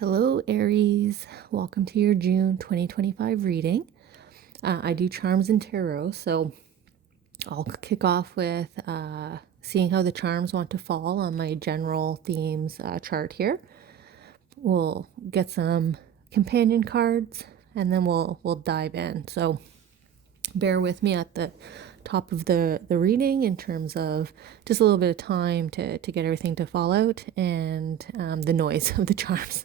Hello, Aries. Welcome to your June 2025 reading. I do charms and tarot, so I'll kick off with seeing how the charms want to fall on my general themes chart here. We'll get some companion cards, and then we'll dive in. So bear with me at the top of the reading in terms of just a little bit of time to get everything to fall out and the noise of the charms.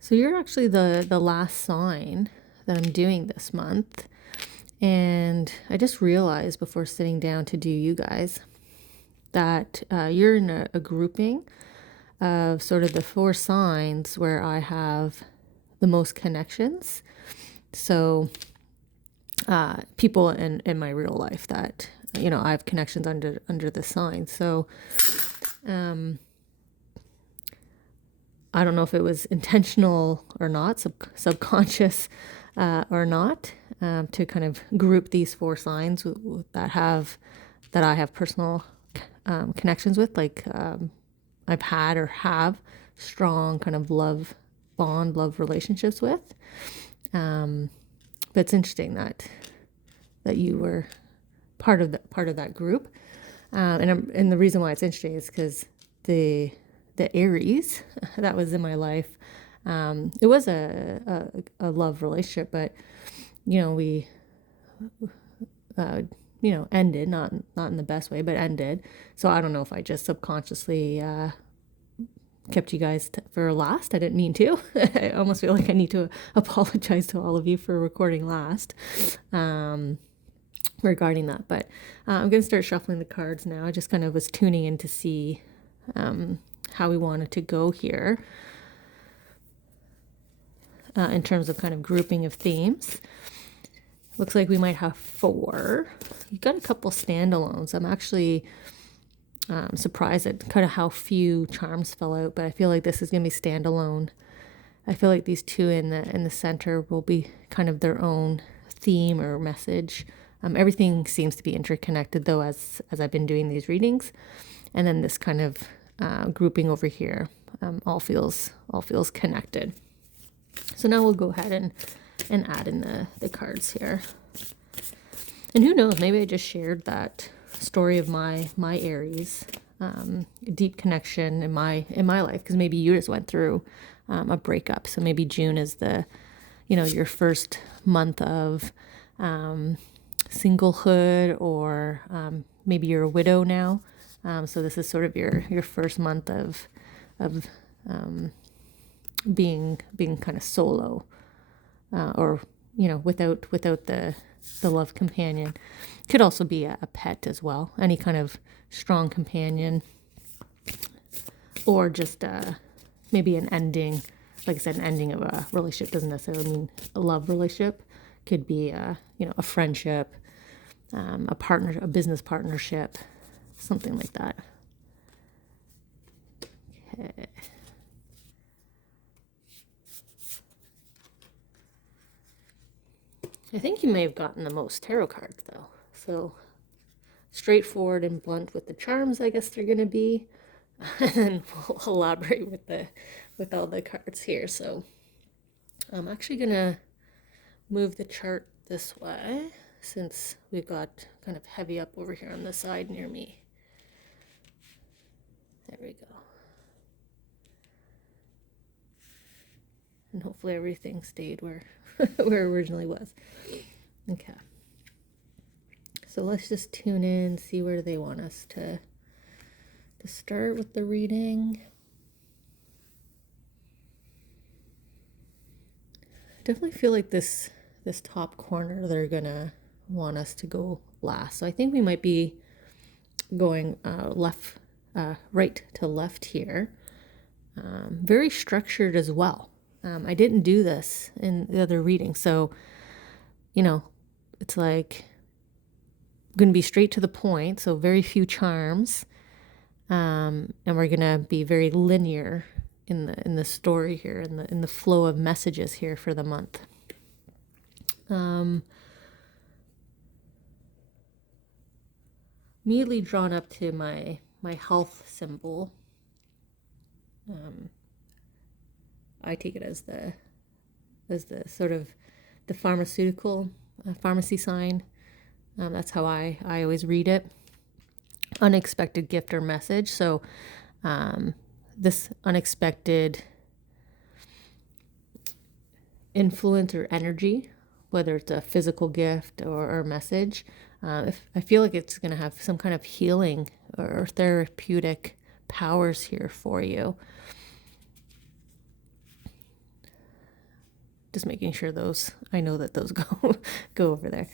So you're actually the last sign that I'm doing this month. And I just realized before sitting down to do you guys that you're in a grouping of sort of the 4 signs where I have the most connections. So people in my real life that, I have connections under the sign. So I don't know if it was intentional or not, subconscious or not, to kind of group these 4 signs that I have personal connections with, like I've had or have strong kind of love relationships with. But it's interesting that you were part of that group, and the reason why it's interesting is because the Aries that was in my life, it was a love relationship, but we ended, not in the best way, but ended. So I don't know if I just subconsciously kept you guys for last. I didn't mean to. I almost feel like I need to apologize to all of you for recording last regarding that. But I'm going to start shuffling the cards now. I just kind of was tuning in to see how we wanted to go here in terms of kind of grouping of themes. Looks like we might have 4. You got a couple standalones. I'm actually surprised at kind of how few charms fell out, but I feel like this is going to be standalone. I feel like these 2 in the center will be kind of their own theme or message. Everything seems to be interconnected though, as I've been doing these readings, and then this kind of grouping over here all feels connected. So now we'll go ahead and add in the cards here. And who knows, maybe I just shared that story of my Aries, deep connection in my life, because maybe you just went through a breakup. So maybe June is the your first month of singlehood, or maybe you're a widow now. So this is sort of your first month of being kind of solo, or without the love companion. Could also be a pet as well, any kind of strong companion, or just maybe an ending. Like I said, an ending of a relationship doesn't necessarily mean a love relationship. Could be a friendship, a business partnership, something like that. Okay. I think you may have gotten the most tarot cards though. So straightforward and blunt with the charms, I guess they're going to be. And then we'll elaborate with all the cards here. So I'm actually going to move the chart this way, since we've got kind of heavy up over here on the side near me. There we go. And hopefully everything stayed where where it originally was. Okay. So let's just tune in, see where they want us to start with the reading. Definitely feel like this top corner, they're gonna want us to go last. So I think we might be going right to left here. Very structured as well. I didn't do this in the other reading, so it's like going to be straight to the point. So very few charms, and we're gonna be very linear in the story here, in the flow of messages here for the month. Immediately drawn up to my health symbol. I take it as the sort of the pharmaceutical pharmacy sign. That's how I always read it. Unexpected gift or message. So this unexpected influence or energy, whether it's a physical gift or a message, if I feel like it's going to have some kind of healing or therapeutic powers here for you. Just making sure those, I know that those go over there.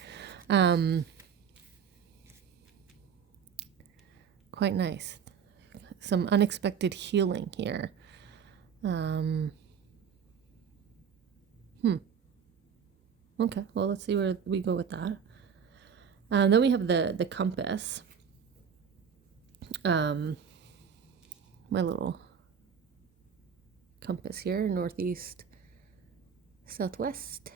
Quite nice. Some unexpected healing here. Okay, well, let's see where we go with that. Then we have the compass. My little compass here, northeast, southwest,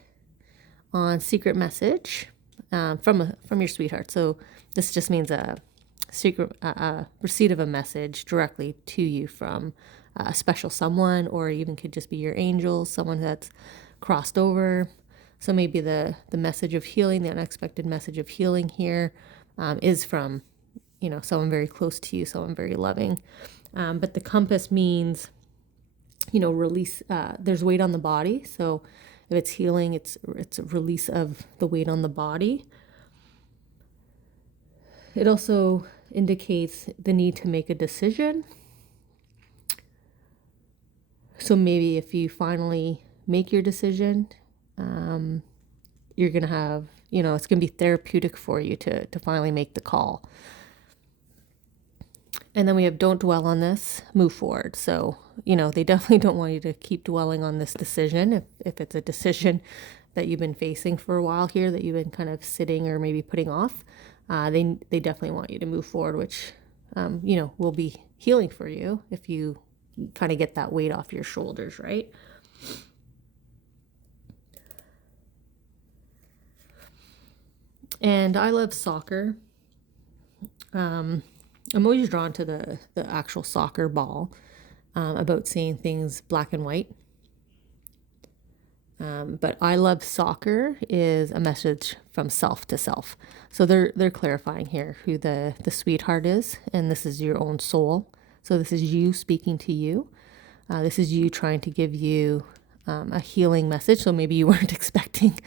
on secret message from your sweetheart. So this just means a secret receipt of a message directly to you from a special someone, or even could just be your angel, someone that's crossed over. So maybe the message of healing, the unexpected message of healing here is from, someone very close to you, someone very loving. But the compass means, release. There's weight on the body. So if it's healing, it's a release of the weight on the body. It also indicates the need to make a decision. So maybe if you finally make your decision, you're going to have, it's going to be therapeutic for you to finally make the call. And then we have don't dwell on this, move forward. So, they definitely don't want you to keep dwelling on this decision. If it's a decision that you've been facing for a while here, that you've been kind of sitting or maybe putting off, they definitely want you to move forward, which, will be healing for you if you kind of get that weight off your shoulders, right? And I love soccer. I'm always drawn to the actual soccer ball, about seeing things black and white. But I love soccer is a message from self to self. So they're clarifying here who the sweetheart is, and this is your own soul. So this is you speaking to you. This is you trying to give you a healing message. So maybe you weren't expecting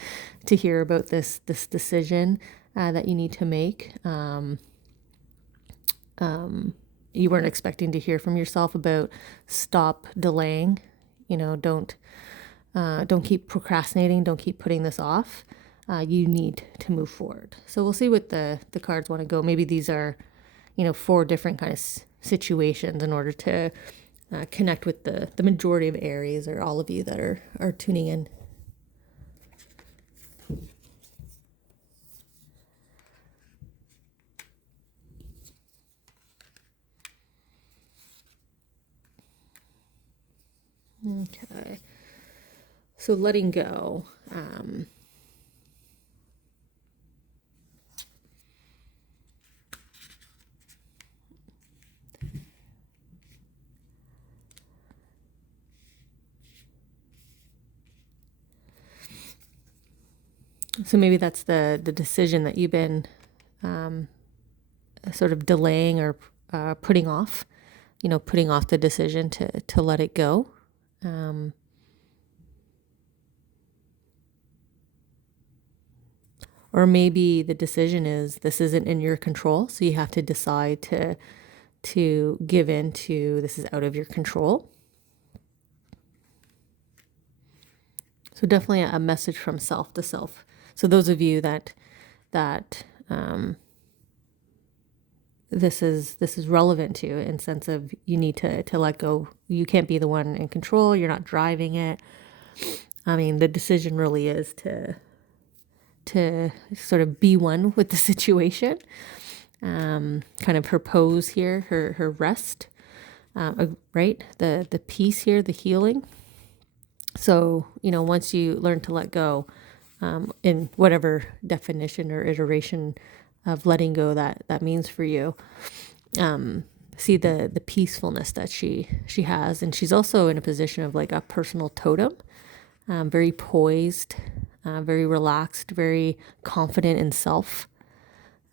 to hear about this decision that you need to make. You weren't expecting to hear from yourself about stop delaying. Don't keep procrastinating. Don't keep putting this off. You need to move forward. So we'll see what the cards want to go. Maybe these are, 4 different kind of situations in order to connect with the majority of Aries, or all of you that are tuning in. Okay. So letting go. So maybe that's the decision that you've been sort of delaying or putting off, putting off the decision to let it go. Or maybe the decision is this isn't in your control, so you have to decide to give in to this is out of your control. So definitely a message from self to self. So those of you that this is relevant to, in sense of you need to let go. You can't be the one in control. You're not driving it. I mean, the decision really is to sort of be one with the situation. Kind of her pose here, her rest, right? The peace here, the healing. So, once you learn to let go, in whatever definition or iteration of letting go that means for you. See the peacefulness that she has, and she's also in a position of like a personal totem, very poised, very relaxed, very confident in self,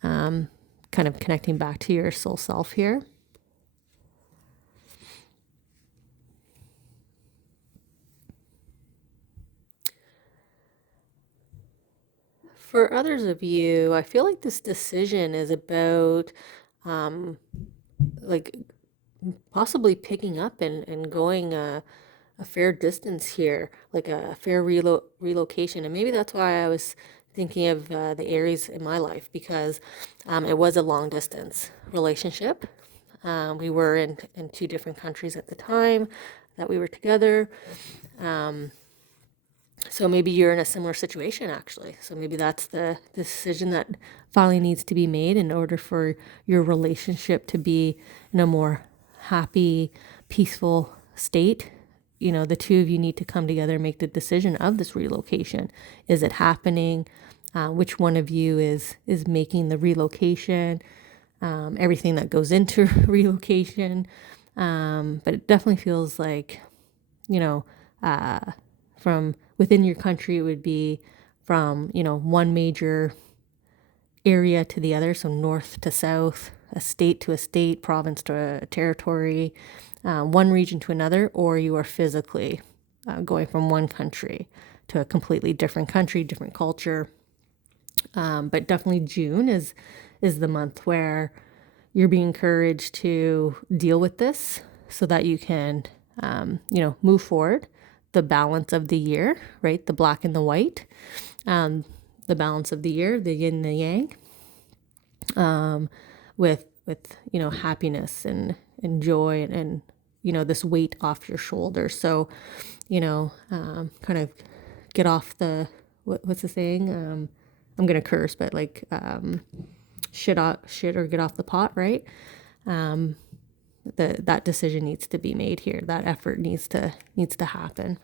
kind of connecting back to your soul self here. For others of you, I feel like this decision is about like possibly picking up and going a fair distance here, like a fair relocation. And maybe that's why I was thinking of the Aries in my life, because it was a long distance relationship. We were in two different countries at the time that we were together. So maybe you're in a similar situation, actually. So maybe that's the decision that finally needs to be made in order for your relationship to be in a more happy, peaceful state. You know, the two of you need to come together and make the decision of this relocation. Is it happening? Which one of you is making the relocation? Everything that goes into relocation. But it definitely feels like, you know, from within your country, it would be from, one major area to the other. So north to south, a state to a state, province to a territory, one region to another, or you are physically going from one country to a completely different country, different culture. But definitely June is the month where you're being encouraged to deal with this so that you can, move forward. The balance of the year, right? The black and the white, the balance of the year, the yin and the yang, with happiness and joy and this weight off your shoulders. So, kind of get off the what's the saying? I'm gonna curse, but like shit or get off the pot, right? That decision needs to be made here. That effort needs to happen.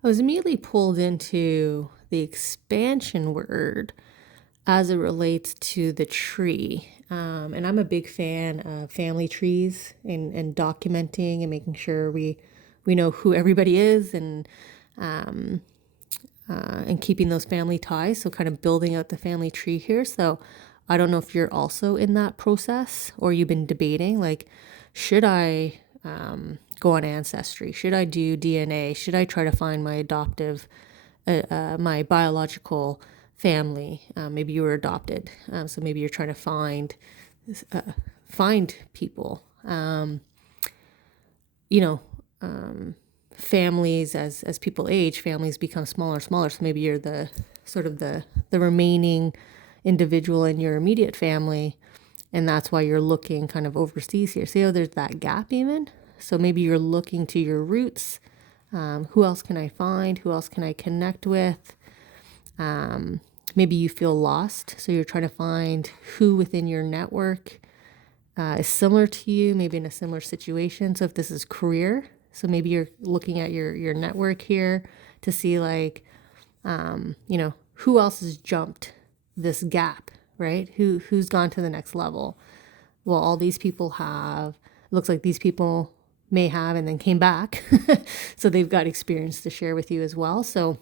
I was immediately pulled into the expansion word as it relates to the tree. And I'm a big fan of family trees and documenting and making sure we know who everybody is and keeping those family ties. So kind of building out the family tree here. So I don't know if you're also in that process or you've been debating, like, should I go on Ancestry? Should I do DNA? Should I try to find my my biological family? Maybe you were adopted, so maybe you're trying to find people. Families, as people age, families become smaller and smaller. So maybe you're the sort of the remaining individual in your immediate family, and that's why you're looking kind of overseas here. See how there's that gap even? So maybe you're looking to your roots. Who else can I find? Who else can I connect with? Maybe you feel lost, so you're trying to find who within your network is similar to you, maybe in a similar situation. So if this is career, so maybe you're looking at your network here to see like, who else has jumped this gap, right? Who's gone to the next level? Well, all these people have. It looks like these people may have and then came back, so they've got experience to share with you as well. So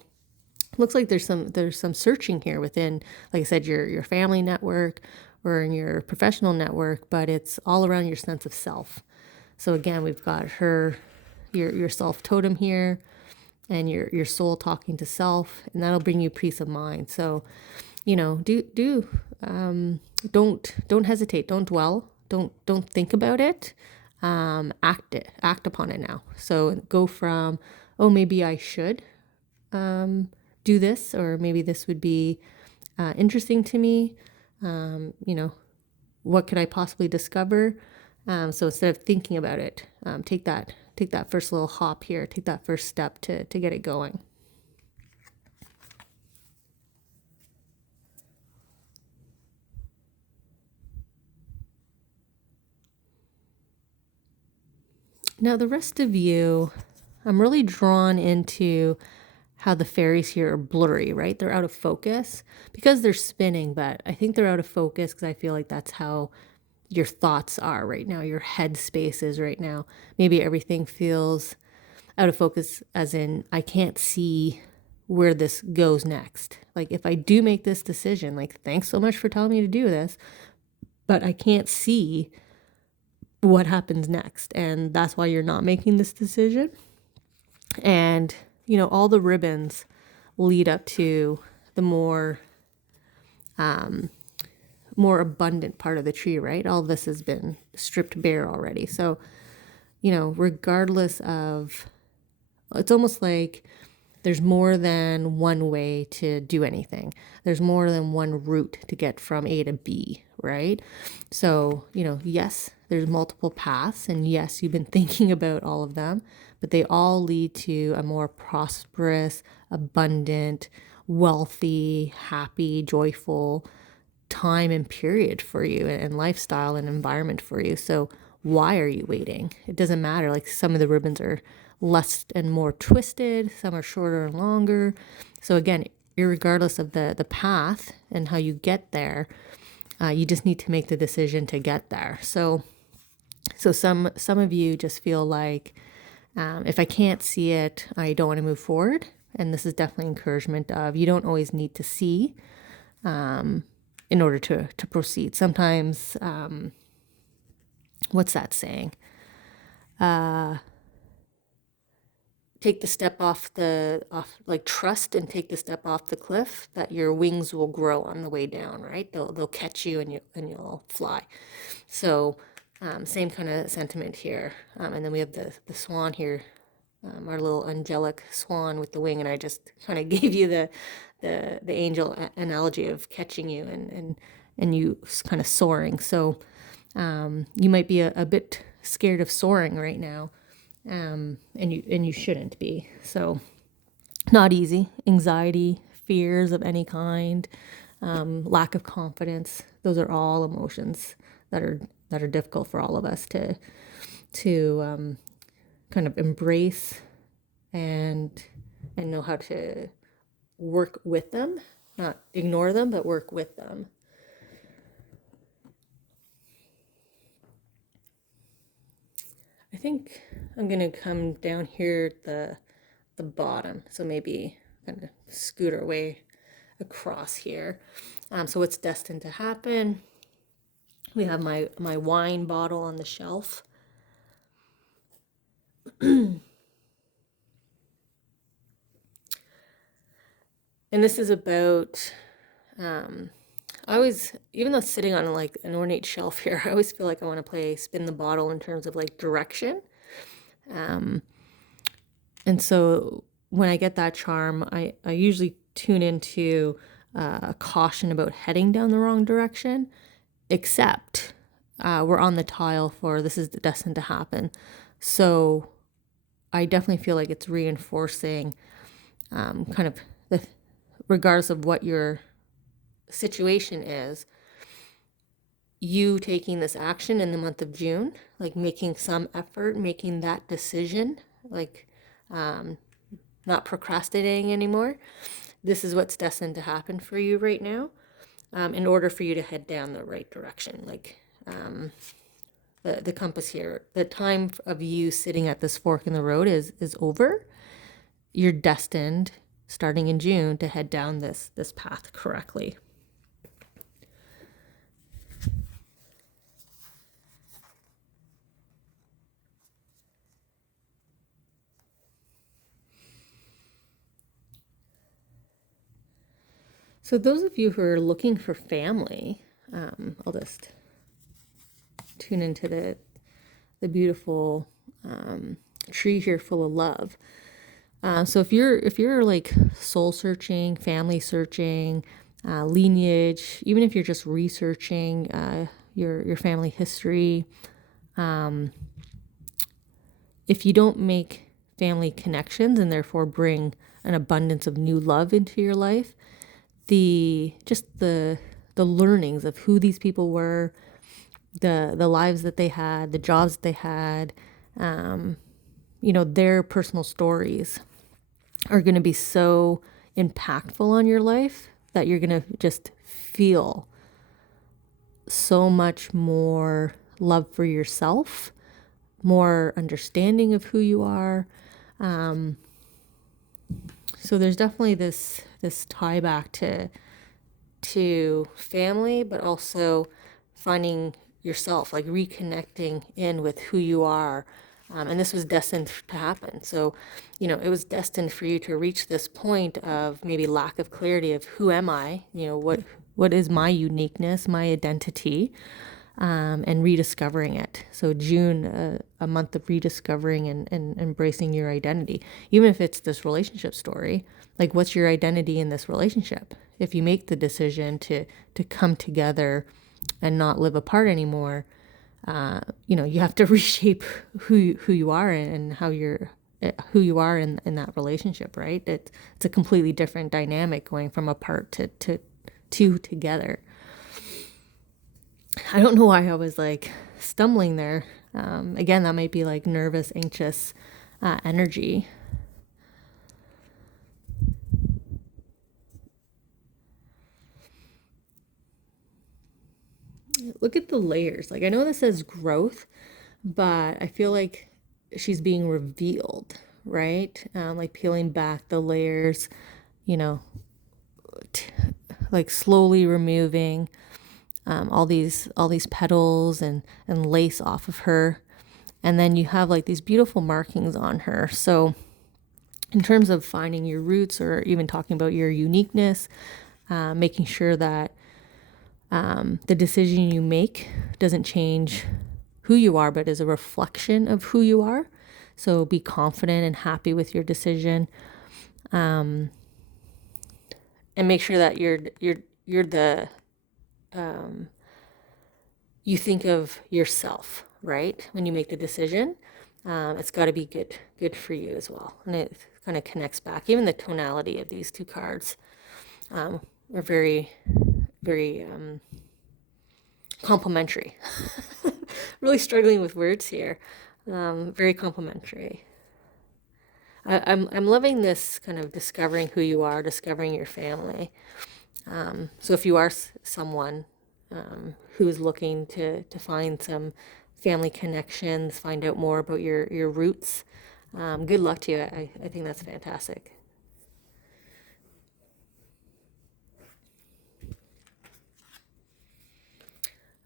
looks like there's some searching here within, like I said, your family network or in your professional network, but it's all around your sense of self. So again, we've got your self totem here, and your soul talking to self, and that'll bring you peace of mind. So, don't hesitate, don't dwell, don't think about it, act upon it now. So go from, oh, maybe I should do this, or maybe this would be interesting to me. What could I possibly discover? So instead of thinking about it, take that that first little hop here, take that first step to get it going. Now the rest of you, I'm really drawn into how the fairies here are blurry, right? They're out of focus because they're spinning, but I think they're out of focus because I feel like that's how your thoughts are right now, your head space is right now. Maybe everything feels out of focus, as in I can't see where this goes next. Like if I do make this decision, like thanks so much for telling me to do this, but I can't see what happens next. And that's why you're not making this decision. And, all the ribbons lead up to the more abundant part of the tree, right? All of this has been stripped bare already. So, regardless of, it's almost like there's more than one way to do anything. There's more than one route to get from A to B, right? So, yes, there's multiple paths, and yes, you've been thinking about all of them, but they all lead to a more prosperous, abundant, wealthy, happy, joyful time and period for you, and lifestyle and environment for you. So why are you waiting? It doesn't matter. Like some of the ribbons are less and more twisted, some are shorter and longer. So again, irregardless of the path and how you get there, you just need to make the decision to get there. So some of you just feel like, if I can't see it, I don't want to move forward. And this is definitely encouragement of, you don't always need to see in order to proceed. Sometimes, what's that saying? Take the step off trust and take the step off the cliff, that your wings will grow on the way down, right? They'll catch you and you'll fly. So same kind of sentiment here. And then we have the swan here, our little angelic swan with the wing. And I just kind of gave you the angel analogy of catching you and you kind of soaring. So you might be a bit scared of soaring right now. And you shouldn't be. So not easy. Anxiety, fears of any kind, lack of confidence. Those are all emotions that are difficult for all of us to kind of embrace and know how to work with them, not ignore them, but work with them. I think I'm going to come down here at the bottom. So maybe kind of scoot our way across here. So what's destined to happen? We have my wine bottle on the shelf. And this is about, I always, even though it's sitting on like an ornate shelf here, I always feel like I want to play spin the bottle in terms of like direction. And so when I get that charm, I usually tune into a caution about heading down the wrong direction, except we're on the tile for this is destined to happen. So I definitely feel like it's reinforcing kind of regardless of what your situation is, you taking this action in the month of June, like making some effort, making that decision, like not procrastinating anymore. This is what's destined to happen for you right now, in order for you to head down the right direction. Like the compass here, the time of you sitting at this fork in the road is over. You're destined, starting in June, to head down this path correctly. So those of you who are looking for family, I'll just tune into the beautiful tree here full of love. So if you're like soul searching, family searching, lineage, even if you're just researching your family history, if you don't make family connections and therefore bring an abundance of new love into your life, the learnings of who these people were, the lives that they had, the jobs that they had, their personal stories are going to be so impactful on your life that you're going to just feel so much more love for yourself, more understanding of who you are. So there's definitely this tie back to family, but also finding yourself, like reconnecting in with who you are. And this was destined to happen. So, it was destined for you to reach this point of maybe lack of clarity of who am I, what is my uniqueness, my identity, and rediscovering it. So June, a month of rediscovering and embracing your identity, even if it's this relationship story. Like, what's your identity in this relationship? If you make the decision to come together and not live apart anymore, you have to reshape who you are and who you are in that relationship, right? It's a completely different dynamic going from apart to together. I don't know why I was like stumbling there. Again, that might be like nervous, anxious energy. Look at the layers. Like, I know this says growth, but I feel like she's being revealed, right? Like peeling back the layers, you know, like slowly removing all these petals and lace off of her. And then you have like these beautiful markings on her. So in terms of finding your roots, or even talking about your uniqueness, making sure that the decision you make doesn't change who you are, but is a reflection of who you are. So be confident and happy with your decision, and make sure that you're the you think of yourself, right? When you make the decision, it's got to be good for you as well, and it kind of connects back. Even the tonality of these two cards are very, very complementary. Really struggling with words here. Very complementary. I'm loving this kind of discovering who you are, discovering your family. So if you are someone who is looking to find some family connections, find out more about your roots, good luck to you. I think that's fantastic.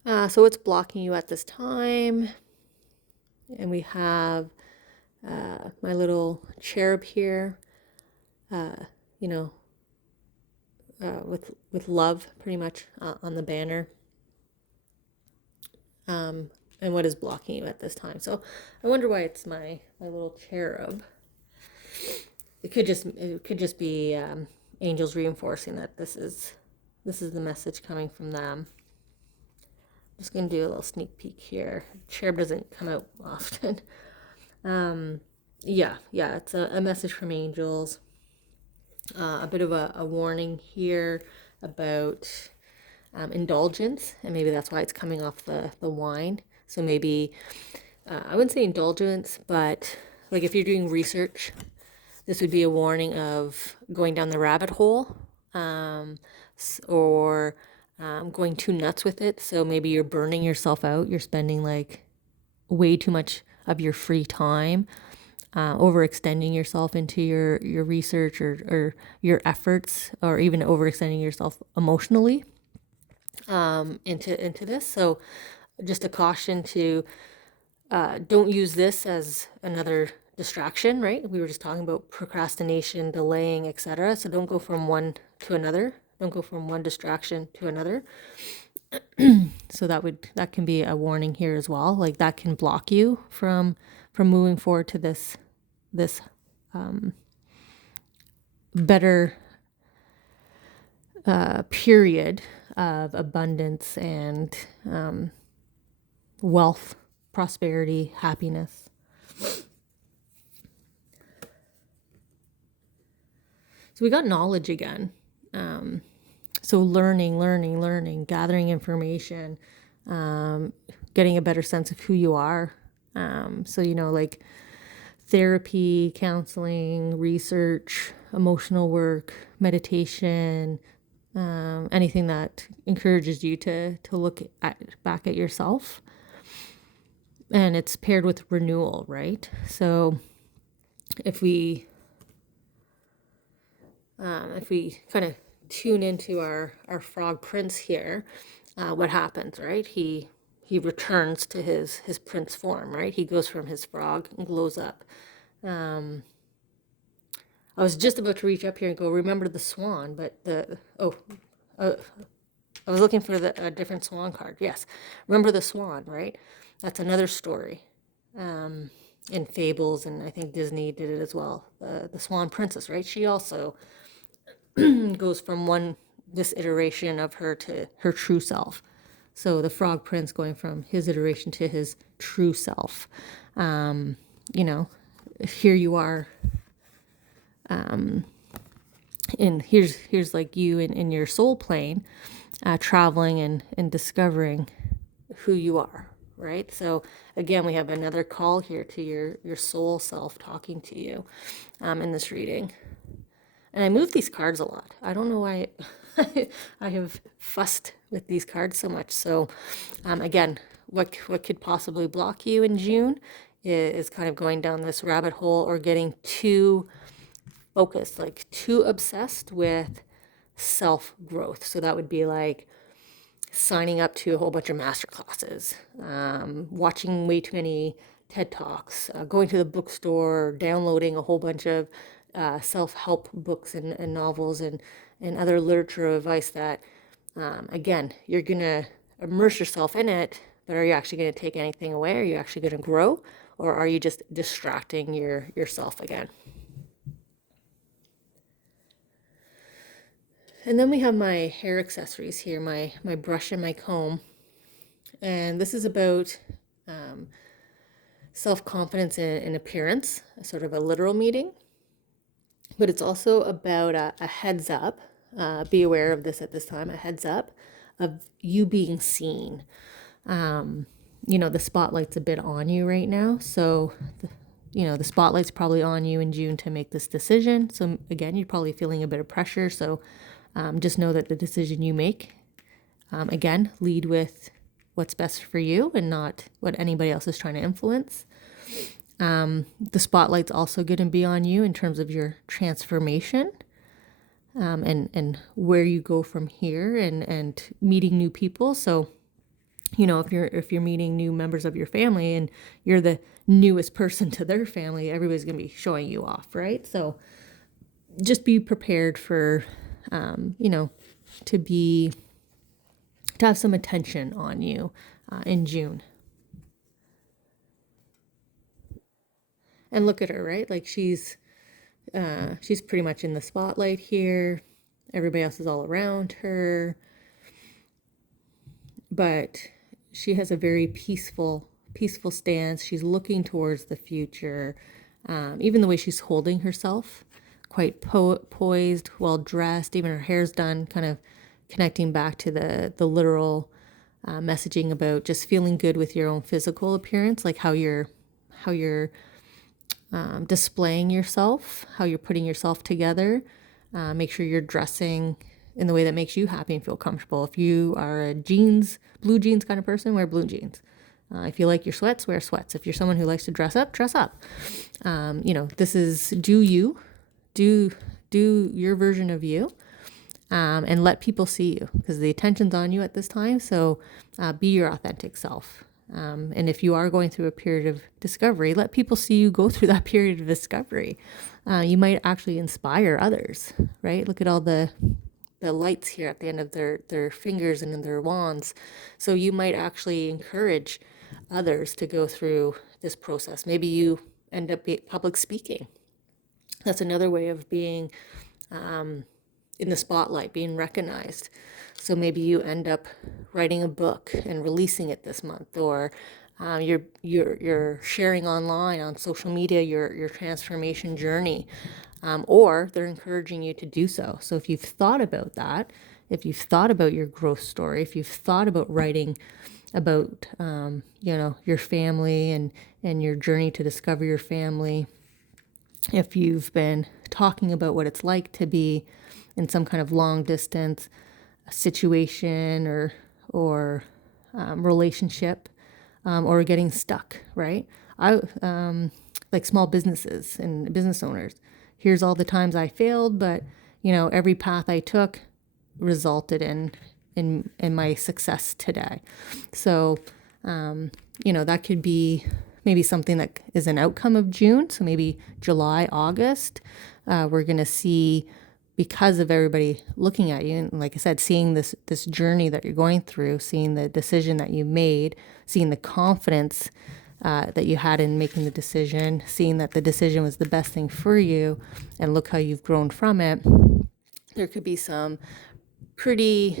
So what's blocking you at this time? And we have my little cherub here, you know, with love pretty much on the banner. And what is blocking you at this time? So I wonder why it's my little cherub. It could just be angels reinforcing that this is the message coming from them. I'm just gonna do a little sneak peek here. Cherub doesn't come out often. Yeah, it's a message from angels. A bit of a warning here about indulgence, and maybe that's why it's coming off the wine. So maybe, I wouldn't say indulgence, but like if you're doing research, this would be a warning of going down the rabbit hole, or going too nuts with it. So maybe you're burning yourself out. You're spending like way too much of your free time, overextending yourself into your research or your efforts, or even overextending yourself emotionally into this. So just a caution to don't use this as another distraction, right? We were just talking about procrastination, delaying, etc. So don't go from one to another. Don't go from one distraction to another. So that can be a warning here as well. Like that can block you from moving forward to this better period of abundance and wealth, prosperity, happiness. So we got knowledge again. So learning, gathering information, getting a better sense of who you are. So, like therapy, counseling, research, emotional work, meditation, anything that encourages you to look back at yourself. And it's paired with renewal, right? So if we kind of tune into our frog prince here, what happens, right? He returns to his prince form, right? He goes from his frog and glows up. I was just about to reach up here and go, remember the swan, but I was looking for a different swan card. Yes, remember the swan, right? That's another story in fables, and I think Disney did it as well. The Swan Princess, right? She also goes from this iteration of her to her true self. So the Frog Prince going from his iteration to his true self. Here you are, and here's like you in your soul plane, traveling and discovering who you are, right? So again, we have another call here to your soul self talking to you in this reading. And I move these cards a lot. I don't know why I have fussed with these cards so much. So again, what could possibly block you in June is kind of going down this rabbit hole or getting too focused, like too obsessed with self growth. So that would be like signing up to a whole bunch of master classes, watching way too many TED Talks, going to the bookstore, downloading a whole bunch of self-help books and novels and other literature advice that, again, you're going to immerse yourself in it, but are you actually going to take anything away? Are you actually going to grow? Or are you just distracting yourself again? And then we have my hair accessories here, my brush and my comb. And this is about self-confidence in appearance, sort of a literal meaning. But it's also about a heads up. Be aware of this at this time, a heads up of you being seen. The spotlight's a bit on you right now. So, the spotlight's probably on you in June to make this decision. So again, you're probably feeling a bit of pressure. So just know that the decision you make, again, lead with what's best for you and not what anybody else is trying to influence. The spotlight's also going to be on you in terms of your transformation and where you go from here and meeting new people. So, if you're meeting new members of your family and you're the newest person to their family, everybody's going to be showing you off, right? So just be prepared for, to have some attention on you in June. And look at her, right? Like she's pretty much in the spotlight here. Everybody else is all around her. But she has a very peaceful stance. She's looking towards the future. Even the way she's holding herself, quite poised, well dressed. Even her hair's done, kind of connecting back to the literal messaging about just feeling good with your own physical appearance, like how you're displaying yourself, how you're putting yourself together. Make sure you're dressing in the way that makes you happy and feel comfortable. If you are a blue jeans kind of person, wear blue jeans. If you like your sweats, wear sweats. If you're someone who likes to dress up, dress up. This is do your version of you, and let people see you because the attention's on you at this time. So be your authentic self. And if you are going through a period of discovery, let people see you go through that period of discovery. You might actually inspire others, right? Look at all the lights here at the end of their fingers and in their wands. So you might actually encourage others to go through this process. Maybe you end up public speaking. That's another way of being in the spotlight, being recognized. So maybe you end up writing a book and releasing it this month, or you're sharing online on social media your transformation journey. or they're encouraging you to do so. So if you've thought about that, if you've thought about your growth story, if you've thought about writing about, your family and your journey to discover your family, if you've been talking about what it's like to be in some kind of long distance situation or relationship, or getting stuck, right? Like small businesses and business owners. Here's all the times I failed, but every path I took resulted in my success today. So, that could be maybe something that is an outcome of June. So maybe July, August, we're going to see, because of everybody looking at you, and like I said, seeing this journey that you're going through, seeing the decision that you made, seeing the confidence that you had in making the decision, seeing that the decision was the best thing for you, and look how you've grown from it. There could be some pretty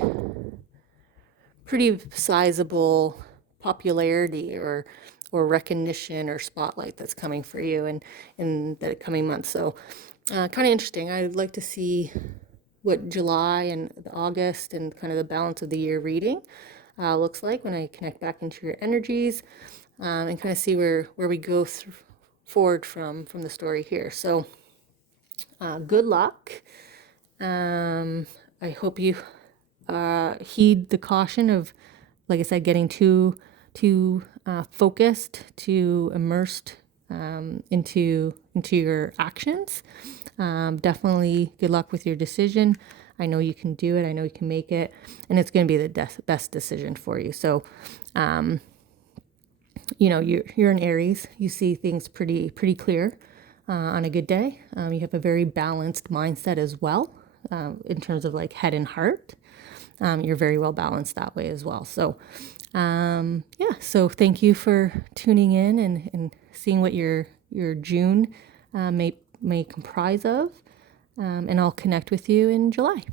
sizable popularity or recognition or spotlight that's coming for you in the coming months. So kind of interesting. I'd like to see what July and August and kind of the balance of the year reading looks like when I connect back into your energies, and kind of see where we go forward from the story here. So good luck. I hope you heed the caution of, like I said, getting too focused, too immersed into your actions. Definitely good luck with your decision. I know you can do it. I know you can make it, and it's going to be the best decision for you. So, you're an Aries. You see things pretty clear on a good day. You have a very balanced mindset as well, in terms of like head and heart. You're very well balanced that way as well. So, so thank you for tuning in and seeing what your June may comprise of. And I'll connect with you in July.